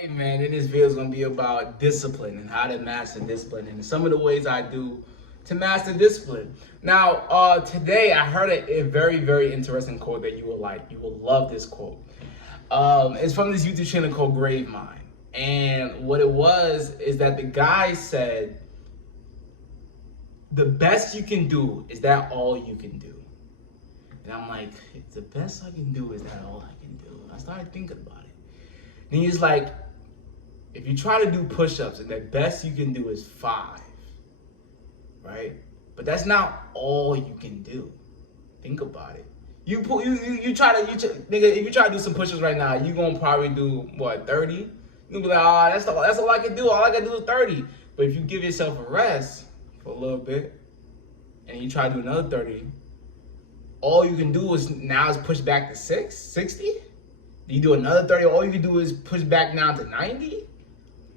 Hey man, in this video is gonna be about discipline and how to master discipline and some of the ways I do to master discipline. Now, today I heard a very interesting quote that you will like. You will love this quote. It's from this YouTube channel called Gravemind, and what it was is that the guy said, "The best you can do is that all you can do." And I'm like, the best I can do is that all I can do. I started thinking about it. Then he's like, if you try to do push-ups and the best you can do is 5, right? But that's not all you can do. Think about it. You nigga, if you try to do some push-ups right now, you gonna probably do what, 30? You gonna be like, oh, that's all I can do. All I can do is 30. But if you give yourself a rest for a little bit and you try to do another 30, all you can do is push back to 60. You do another 30, all you can do is push back now to 90.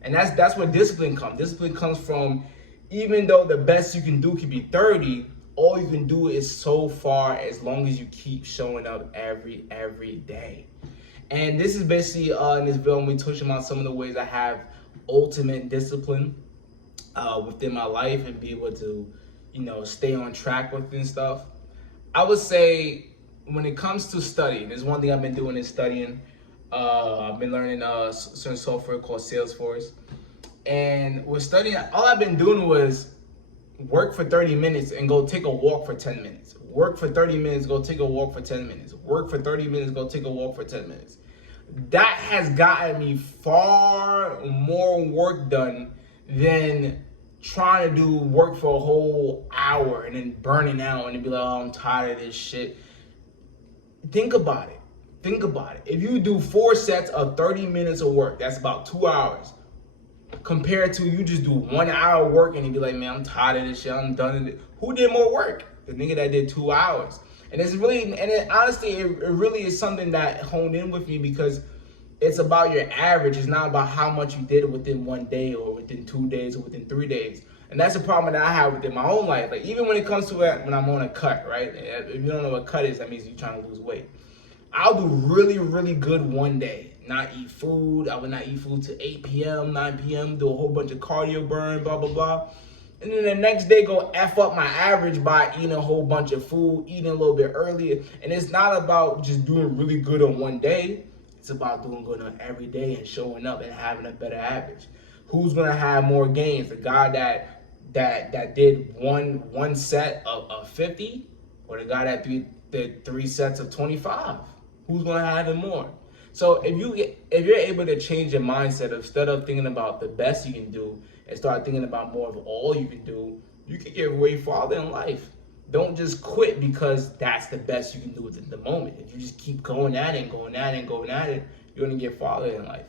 And that's where discipline comes. Discipline comes from, even though the best you can do can be 30, all you can do is so far as long as you keep showing up every day. And this is basically in this video, we touch about some of the ways I have ultimate discipline within my life and be able to, stay on track with and stuff. I would say when it comes to studying, there's one thing I've been doing is studying. I've been learning certain software called Salesforce. And with studying, all I've been doing was work for 30 minutes and go take a walk for 10 minutes. Work for 30 minutes, go take a walk for 10 minutes. Work for 30 minutes, go take a walk for 10 minutes. That has gotten me far more work done than trying to do work for a whole hour and then burning out and then be like, oh, I'm tired of this shit. Think about it. If you do 4 sets of 30 minutes of work, that's about 2 hours. Compared to you just do 1 hour work and you be like, man, I'm tired of this shit. I'm done with it. Who did more work? The nigga that did 2 hours. And honestly, it really is something that honed in with me because it's about your average. It's not about how much you did within 1 day or within 2 days or within 3 days. And that's a problem that I have within my own life. Like even when it comes to when I'm on a cut, right? If you don't know what cut is, that means you're trying to lose weight. I'll do really good 1 day. Not eat food. I would not eat food till 8 p.m., 9 p.m., do a whole bunch of cardio burn, blah, blah, blah. And then the next day go F up my average by eating a whole bunch of food, eating a little bit earlier. And it's not about just doing really good on 1 day. It's about doing good on every day and showing up and having a better average. Who's gonna have more gains? The guy that did one set of 50, or the guy that did 3 sets of 25? Who's gonna have it more? So if you're able to change your mindset, instead of thinking about the best you can do and start thinking about more of all you can do, you can get way farther in life. Don't just quit because that's the best you can do at the moment. If you just keep going at it, you're gonna get farther in life.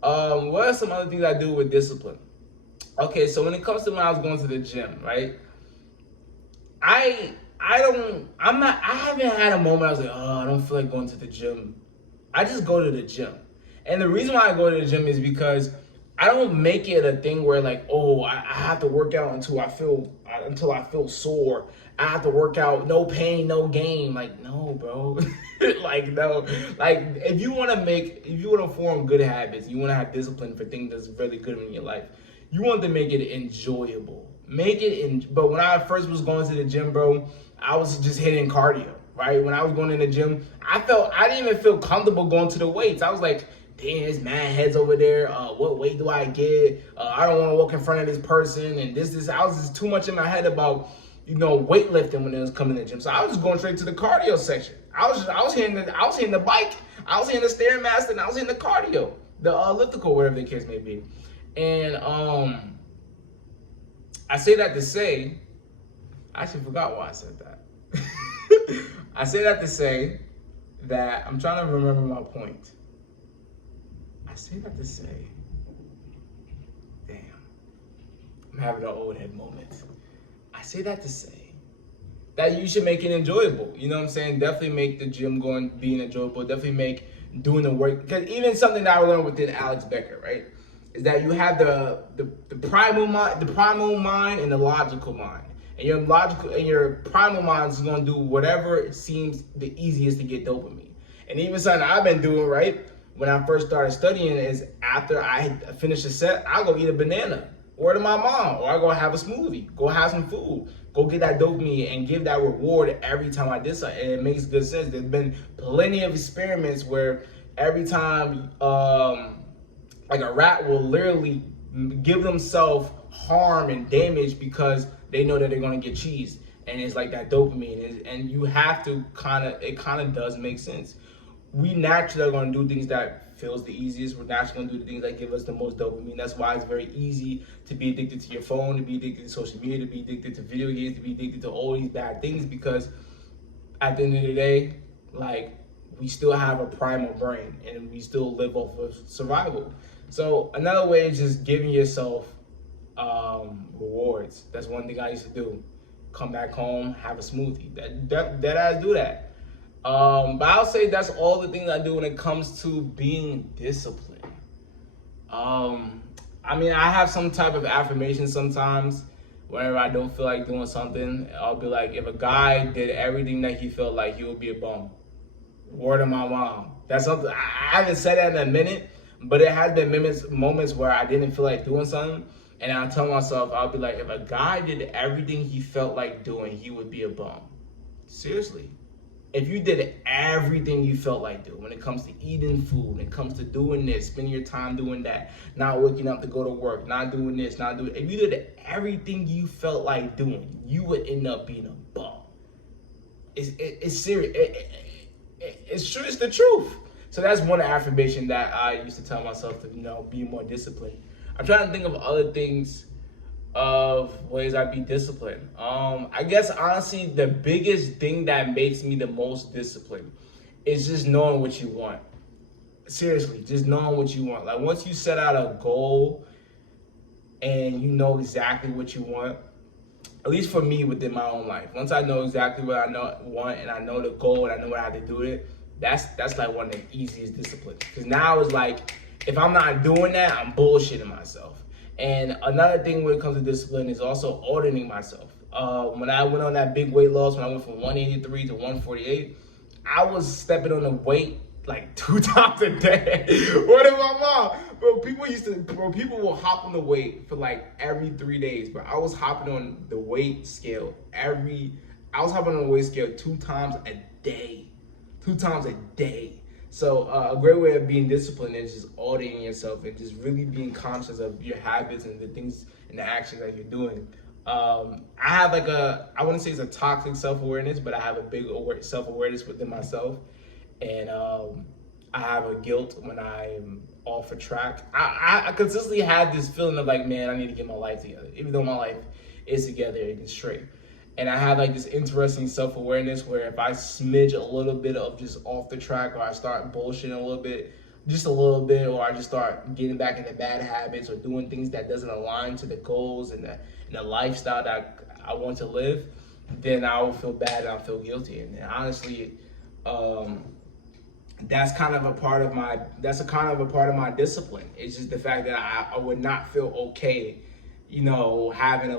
What are some other things I do with discipline? Okay, so when it comes to when I was going to the gym, right? I haven't had a moment I was like, oh, I don't feel like going to the gym. I just go to the gym. And the reason why I go to the gym is because I don't make it a thing where like, oh, I have to work out until I feel sore. I have to work out, no pain, no gain. Like, no, bro. Like, no. Like, if you want to form good habits, you want to have discipline for things that's really good in your life, you want to make it enjoyable. But when I first was going to the gym, bro, I was just hitting cardio, right? When I was going in the gym, I didn't even feel comfortable going to the weights. I was like, damn, there's mad heads over there. What weight do I get? I don't want to walk in front of this person. And this. I was just too much in my head about, weightlifting when it was coming to the gym. So I was just going straight to the cardio section. I was hitting the bike. I was hitting the Stairmaster, and I was hitting the cardio, the elliptical, whatever the case may be. And I say that to say, I actually forgot why I said that. I say that to say that I'm trying to remember my point. I say that to say, damn, I'm having an old head moment. I say that to say that you should make it enjoyable. You know what I'm saying? Definitely make the gym being enjoyable. Definitely make doing the work. Because even something that I learned within Alex Becker, right, is that you have the primal mind and the logical mind. And your primal mind is gonna do whatever it seems the easiest to get dopamine. And even something I've been doing, right? when I first started studying is after I finish a set, I'll go eat a banana. Or to my mom, or I go have a smoothie, go have some food, go get that dopamine and give that reward every time I did something. And it makes good sense. There's been plenty of experiments where every time like a rat will literally give themselves harm and damage because they know that they're gonna get cheese. And it's like that dopamine. And you have to it kind of does make sense. We naturally are gonna do things that feels the easiest. We're naturally gonna do the things that give us the most dopamine. That's why it's very easy to be addicted to your phone, to be addicted to social media, to be addicted to video games, to be addicted to all these bad things, because at the end of the day, like, we still have a primal brain and we still live off of survival. So another way is just giving yourself rewards. That's one thing I used to do. Come back home, have a smoothie. That I do that. But I'll say that's all the things I do when it comes to being disciplined. I mean, I have some type of affirmation sometimes whenever I don't feel like doing something. I'll be like, if a guy did everything that he felt like, he would be a bum. Word of my mom. That's something, I haven't said that in a minute, but it has been moments where I didn't feel like doing something. And I'll tell myself, I'll be like, if a guy did everything he felt like doing, he would be a bum. Seriously. If you did everything you felt like doing, when it comes to eating food, when it comes to doing this, spending your time doing that, not waking up to go to work, not doing this, if you did everything you felt like doing, you would end up being a bum. It's serious. It's true. It's the truth. So that's one affirmation that I used to tell myself to, be more disciplined. I'm trying to think of other things of ways I'd be disciplined. I guess honestly, the biggest thing that makes me the most disciplined is just knowing what you want. Seriously, just knowing what you want. Like, once you set out a goal and you know exactly what you want, at least for me within my own life, once I know exactly what I want and I know the goal and I know what I have to do with it, that's like one of the easiest disciplines. Because now it's like, if I'm not doing that, I'm bullshitting myself. And another thing when it comes to discipline is also auditing myself. When I went on that big weight loss, when I went from 183 to 148, I was stepping on the weight like 2 times a day. What am I mom? Bro, people will hop on the weight for like every 3 days, but I was hopping on the weight scale I was hopping on the weight scale 2 times a day. 2 times a day. So a great way of being disciplined is just auditing yourself and just really being conscious of your habits and the things and the actions that you're doing. I have like I wouldn't say it's a toxic self-awareness, but I have a big self-awareness within myself. And I have a guilt when I'm off a track. I consistently have this feeling of like, man, I need to get my life together, even though my life is together and it's straight. And I have like this interesting self-awareness where if I smidge a little bit of just off the track, or I start bullshitting a little bit, or I just start getting back into bad habits or doing things that doesn't align to the goals and the lifestyle that I want to live, then I will feel bad and I'll feel guilty. And honestly, that's kind of a part of my discipline. It's just the fact that I would not feel okay, having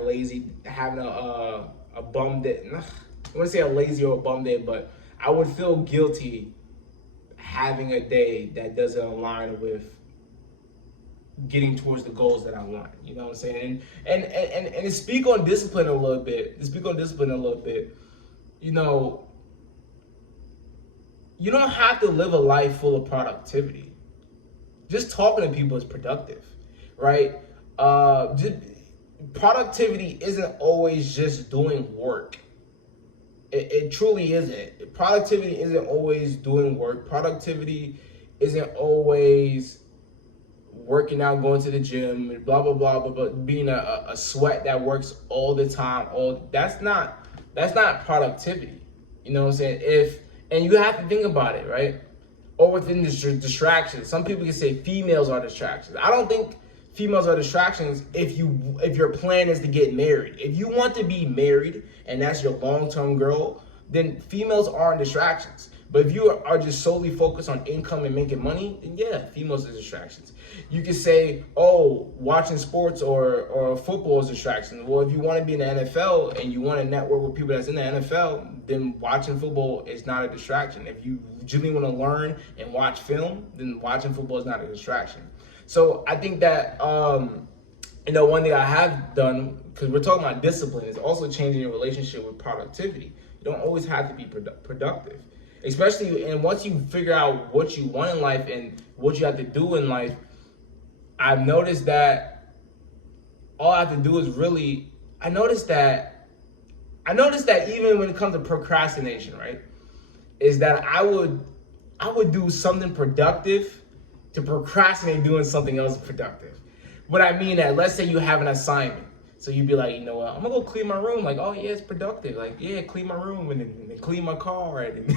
a bum day. I wouldn't say a lazy or a bum day, but I would feel guilty having a day that doesn't align with getting towards the goals that I want. You know what I'm saying? And to speak on discipline a little bit, you don't have to live a life full of productivity. Just talking to people is productive, right? Productivity isn't always just doing work. It truly isn't. Productivity isn't always doing work. Productivity isn't always working out, going to the gym, blah, blah, blah, blah, blah, being a sweat that works all the time. That's not productivity. You know what I'm saying? And you have to think about it, right? Or within this distractions. Some people can say females are distractions. I don't think females are distractions if your plan is to get married. If you want to be married and that's your long-term goal, then females aren't distractions. But if you are just solely focused on income and making money, then yeah, females are distractions. You can say, oh, watching sports or football is distraction. Well, if you want to be in the NFL and you want to network with people that's in the NFL, then watching football is not a distraction. If you genuinely want to learn and watch film, then watching football is not a distraction. So I think that one thing I have done, because we're talking about discipline, is also changing your relationship with productivity. You don't always have to be productive. Especially, and once you figure out what you want in life and what you have to do in life, I've noticed that all I have to do is really, I noticed that even when it comes to procrastination, right, is that I would do something productive to procrastinate doing something else productive. What I mean that, let's say you have an assignment. So you'd be like, you know what, I'm gonna go clean my room. Like, oh yeah, it's productive. Like, yeah, clean my room and then clean my car and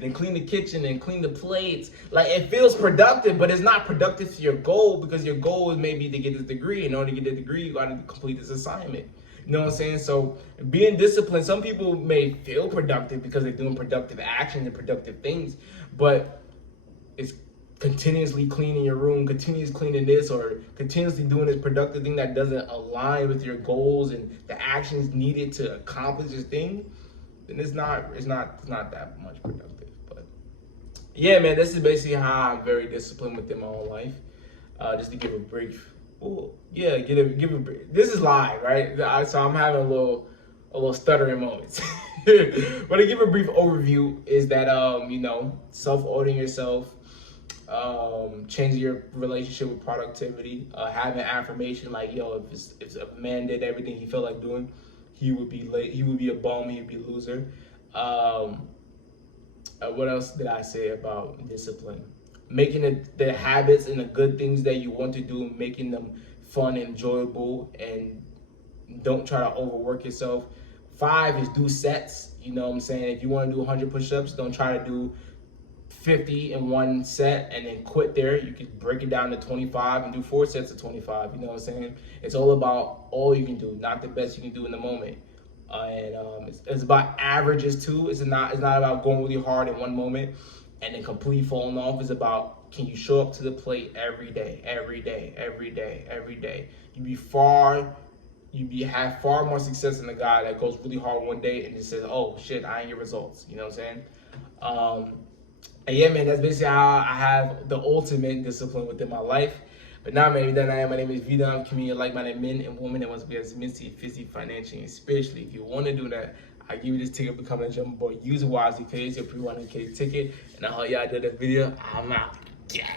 then clean the kitchen and clean the plates. Like, it feels productive, but it's not productive to your goal, because your goal is maybe to get this degree. In order to get the degree, you gotta complete this assignment. You know what I'm saying? So being disciplined, some people may feel productive because they're doing productive action and productive things, but it's continuously cleaning your room, continuously cleaning this, or continuously doing this productive thing that doesn't align with your goals and the actions needed to accomplish this thing, then it's not that much productive. But yeah, man, this is basically how I'm very disciplined within my own life. Just to give a brief, give a brief. This is live, right? So I'm having a little stuttering moments. But to give a brief overview is that self-auditing yourself, changing your relationship with productivity, having affirmation like, yo, if a man did everything he felt like doing, he would be late, he would be a bum, he would be a loser. What else did I say about discipline? Making the habits and the good things that you want to do, making them fun and enjoyable, and don't try to overwork yourself. 5 is do sets. You know what I'm saying? If you want to do 100 push-ups, don't try to do 50 in one set and then quit there. You can break it down to 25 and do 4 sets of 25. You know what I'm saying? It's all about all you can do, not the best you can do in the moment. It's about averages too. It's not about going really hard in one moment and then completely falling off. It's about, can you show up to the plate every day, every day, every day, every day. Have far more success than the guy that goes really hard one day and just says, oh shit, I ain't get results. You know what I'm saying? And yeah, man, that's basically how I have the ultimate discipline within my life. But now, man, my name is vDunkk, community of like-minded men and women that wants to be as mentally, physically, financially, and spiritually. If you want to do that, I give you this ticket, become a jumbo boy. Use it wisely, because it's your pre-100K ticket. And I hope y'all did the video. I'm out. Yeah.